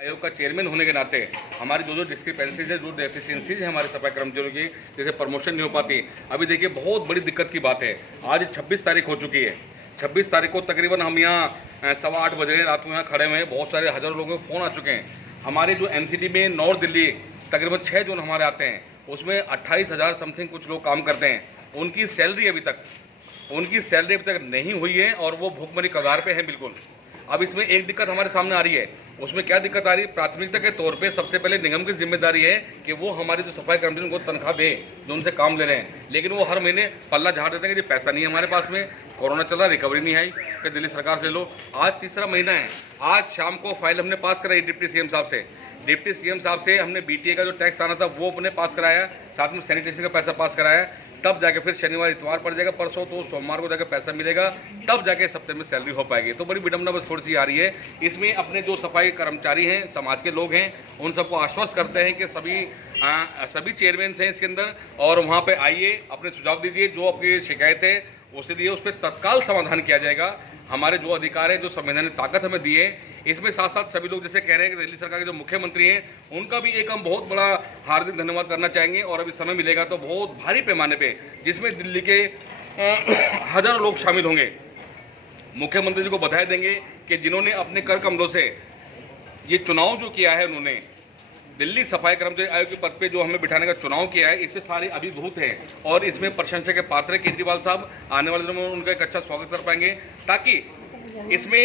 आयोग का चेयरमैन होने के नाते हमारी जो डिस्क्रिपेंसीज है, जो डेफिशिएंसीज है हमारे सफाई कर्मचारियों की, जैसे प्रमोशन नहीं हो पाती। अभी देखिए बहुत बड़ी दिक्कत की बात है, आज 26 तारीख हो चुकी है। 26 तारीख को तकरीबन हम यहाँ 8:15 बज रहे हैं, रात में यहाँ खड़े हुए हैं। बहुत सारे हज़ारों लोगों के फ़ोन आ चुके हैं। हमारे जो MCD में नॉर्थ दिल्ली तकरीबन 6 जोन हमारे आते हैं, उसमें 28,000 समथिंग कुछ लोग काम करते हैं। उनकी सैलरी अभी तक नहीं हुई है और वो भूखमरी कगार पे है बिल्कुल। अब इसमें एक दिक्कत हमारे सामने आ रही है। उसमें क्या दिक्कत आ रही है? प्राथमिकता के तौर पे सबसे पहले निगम की जिम्मेदारी है कि वो हमारे जो सफाई कर्मचारियों को तनख्वाह दे, जो उनसे काम ले रहे हैं। लेकिन वो हर महीने पल्ला झाड़ देते हैं कि पैसा नहीं है हमारे पास में, कोरोना चल रहा, रिकवरी नहीं आई, कि दिल्ली सरकार से लो। आज तीसरा महीना है। आज शाम को फाइल हमने पास कराई डिप्टी सीएम साहब से हमने BTA का जो टैक्स आना था वो अपने पास कराया, साथ में सैनिटेशन का पैसा पास कराया। तब जाके फिर शनिवार इतवार पड़ जाएगा, परसों तो सोमवार को जाके पैसा मिलेगा, तब जाके इस हफ्ते में सैलरी हो पाएगी। तो बड़ी विडम्बना बस थोड़ी सी आ रही है। इसमें अपने जो सफाई कर्मचारी हैं, समाज के लोग हैं, उन सबको आश्वस्त करते हैं कि सभी चेयरमैन हैं इसके अंदर, और वहाँ पे आइए, अपने सुझाव दीजिए, जो आपकी शिकायत है उसे दिए, उस पर तत्काल समाधान किया जाएगा। हमारे जो अधिकार हैं, जो संवैधानिक ताकत हमें दी है, इसमें साथ साथ सभी लोग जैसे कह रहे हैं कि दिल्ली सरकार के जो मुख्यमंत्री हैं, उनका भी एक हम बहुत बड़ा हार्दिक धन्यवाद करना चाहेंगे। और अभी समय मिलेगा तो बहुत भारी पैमाने पे, जिसमें दिल्ली के हजारों लोग शामिल होंगे, मुख्यमंत्री जी को बधाई देंगे कि जिन्होंने अपने कर कमलों से ये चुनाव जो किया है, उन्होंने दिल्ली सफाई कर्मचारी आयोग के पद पे जो हमें बिठाने का चुनाव किया है, इससे सारे अभिभूत हैं और इसमें प्रशंसा के पात्र केजरीवाल साहब। आने वाले दिनों में उनका एक अच्छा स्वागत कर पाएंगे, ताकि इसमें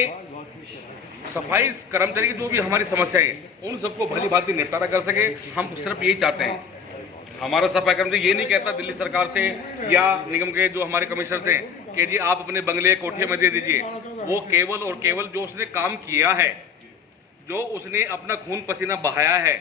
सफाई कर्मचारी की जो भी हमारी समस्याएं उन सबको भली भांति निपटारा कर सके। हम सिर्फ यही चाहते हैं। हमारा सफाई कर्मचारी ये नहीं कहता दिल्ली सरकार से या निगम के जो हमारे कमिश्नर से कि जी आप अपने बंगले कोठिया में दे दीजिए। वो केवल और केवल जो उसने काम किया है, जो उसने अपना खून पसीना बहाया है,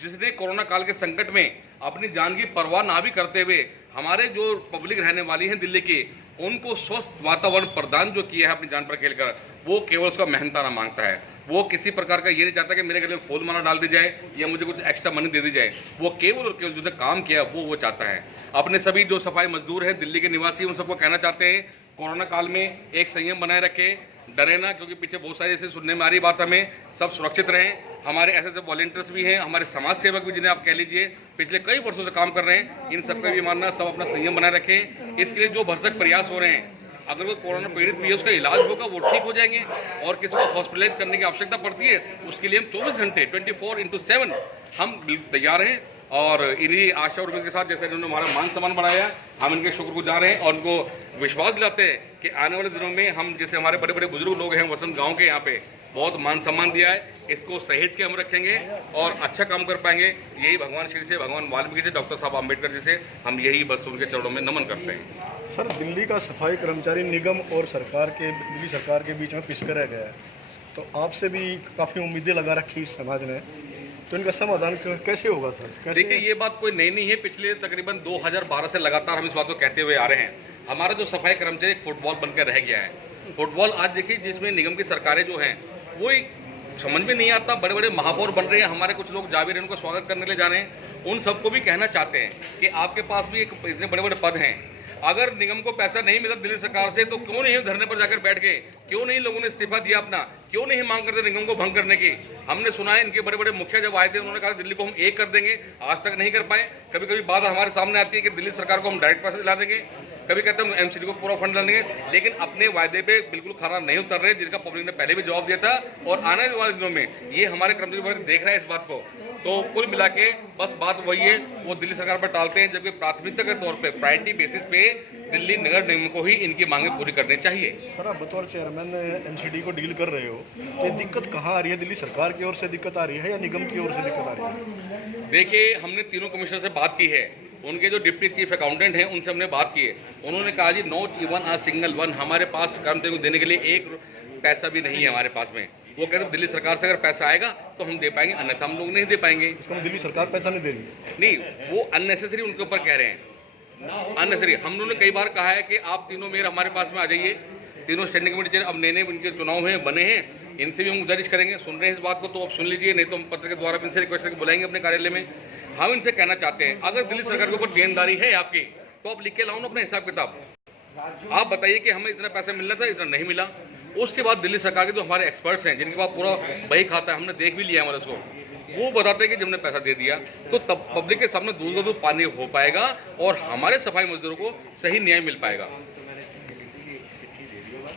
जिसने कोरोना काल के संकट में अपनी जान की परवाह ना भी करते हुए हमारे जो पब्लिक रहने वाली है दिल्ली की, उनको स्वस्थ वातावरण प्रदान जो किया है अपनी जान पर खेलकर, वो केवल उसका मेहनताना मांगता है। वो किसी प्रकार का ये नहीं चाहता कि मेरे गले में फूल माला डाल दी जाए या मुझे कुछ एक्स्ट्रा मनी दे दी जाए। वो केवल और केवल जो काम किया वो चाहता है। अपने सभी जो सफाई मजदूर हैं, दिल्ली के निवासी, उन सबको कहना चाहते हैं, कोरोना काल में एक संयम बनाए रखें, डरे ना, क्योंकि पीछे बहुत सारी ऐसे सुनने में आ रही बात, हमें सब सुरक्षित रहें। हमारे ऐसे वॉलंटियर्स भी हैं, हमारे समाज सेवक भी, जिन्हें आप कह लीजिए पिछले कई वर्षों से काम कर रहे हैं, इन सबका भी मानना, सब अपना संयम बनाए रखें। इसके लिए जो भरसक प्रयास हो रहे हैं, अगर कोई कोरोना पीड़ित भी है, उसका इलाज होगा, वो ठीक हो जाएंगे। और किसी को हॉस्पिटलाइज करने की आवश्यकता पड़ती है, उसके लिए हम 24 घंटे 24x7 हम तैयार हैं। और इन्हीं आशा और उम्मीद के साथ, जैसे इन्होंने हमारा मान सम्मान बढ़ाया, हम इनके शुक्रगुजार हैं और उनको विश्वास दिलाते हैं कि आने वाले दिनों में हम, जैसे हमारे बड़े बड़े बुजुर्ग लोग हैं वसंत गांव के, यहाँ पे बहुत मान सम्मान दिया है, इसको सहेज के हम रखेंगे और अच्छा काम कर पाएंगे। यही भगवान श्री से, भगवान वाल्मीकि से, डॉक्टर साहब अम्बेडकर जी से हम यही बस उनके चरणों में नमन करते हैं। सर, दिल्ली का सफाई कर्मचारी निगम और दिल्ली सरकार के बीच में पिसकर रह गया है, तो आपसे भी काफ़ी उम्मीदें लगा रखी इस समाज ने, तो इनका समाधान कैसे होगा सर? देखिए, ये बात कोई नई नहीं है। पिछले तकरीबन 2012 से लगातार हम इस बात को कहते हुए आ रहे हैं। हमारा जो सफाई कर्मचारी एक फुटबॉल बनकर रह गया है। फुटबॉल आज देखिए, जिसमें निगम की सरकारें जो हैं, वो समझ में नहीं आता, बड़े बड़े महापौर बन रहे हैं, हमारे कुछ लोग जा भी रहे हैं, उनको स्वागत करने के लिए जा रहे हैं। उन सबको भी कहना चाहते हैं कि आपके पास भी इतने बड़े बड़े पद हैं, अगर निगम को पैसा नहीं मिला दिल्ली सरकार से, तो क्यों नहीं धरने पर जाकर बैठ गए? क्यों नहीं लोगों ने इस्तीफा दिया अपना? क्यों नहीं मांग करते निगम को भंग करने की? हमने सुना है इनके बड़े बड़े मुखिया जब आए थे, उन्होंने कहा दिल्ली को हम एक कर देंगे, आज तक नहीं कर पाए। कभी कभी बात हमारे सामने आती है कि दिल्ली सरकार को हम डायरेक्ट पैसे दिला देंगे, कभी कहते हैं हम MCD को पूरा फंड डाल देंगे, लेकिन अपने वायदे पे बिल्कुल खरा नहीं उतर रहे, जिनका पब्लिक ने पहले भी जवाब दिया था। और आने वाले दिनों में ये हमारे कर्मचारी वर्ग देख रहा है इस बात को। तो कुल मिला के बस बात वही है, वो दिल्ली सरकार पर टालते हैं, जबकि प्राथमिकता के तौर पे, प्रायोरिटी बेसिस पे दिल्ली नगर निगम को ही इनकी मांगे पूरी करनी चाहिए। सर, आप बतौर चेयरमैन MCD को डील कर रहे हो, तो दिक्कत कहाँ आ रही है? दिल्ली सरकार की ओर से दिक्कत आ रही है या निगम की ओर से दिक्कत आ रही है? देखिए, हमने तीनों कमिश्नर से बात की है, उनके जो डिप्टी चीफ अकाउंटेंट हैं उनसे हमने बात की है। उन्होंने कहा जी not even a single one, हमारे पास कर्मचारियों को देने के लिए एक पैसा भी नहीं है हमारे पास में। वो कहते हैं दिल्ली सरकार से अगर पैसा आएगा तो हम दे पाएंगे, अन्यथा हम लोग नहीं दे पाएंगे। इसको दिल्ली सरकार पैसा नहीं दे रही? नहीं, वो अननेसेसरी उनके ऊपर कह रहे हैं, अननेसेसरी। हम लोगों ने कई बार कहा है कि आप तीनों मेयर हमारे पास में आ जाइए, तीनों स्टैंडिंग कमेटी चेयर, अब नए उनके चुनाव हैं, बने हैं, इनसे भी हम गुजारिश करेंगे, सुन रहे हैं इस बात को तो आप सुन लीजिए, नहीं तो हम पत्र के द्वारा इनसे रिक्वेस्ट करके बुलाएंगे अपने कार्यालय में। हम इनसे कहना चाहते हैं, अगर दिल्ली सरकार के ऊपर देनदारी है आपकी, तो आप लिख के लाओ ना अपना हिसाब किताब। आप बताइए कि हमें इतना पैसा मिलना था, इतना नहीं मिला। उसके बाद दिल्ली सरकार के जो हमारे एक्सपर्ट्स हैं, जिनके पास पूरा बही खाता है, हमने देख भी लिया हमारे उसको, वो बताते हैं कि जब हमने पैसा दे दिया तो तब पब्लिक के सामने दूध का दूध पानी हो पाएगा और हमारे सफाई मजदूरों को सही न्याय मिल पाएगा।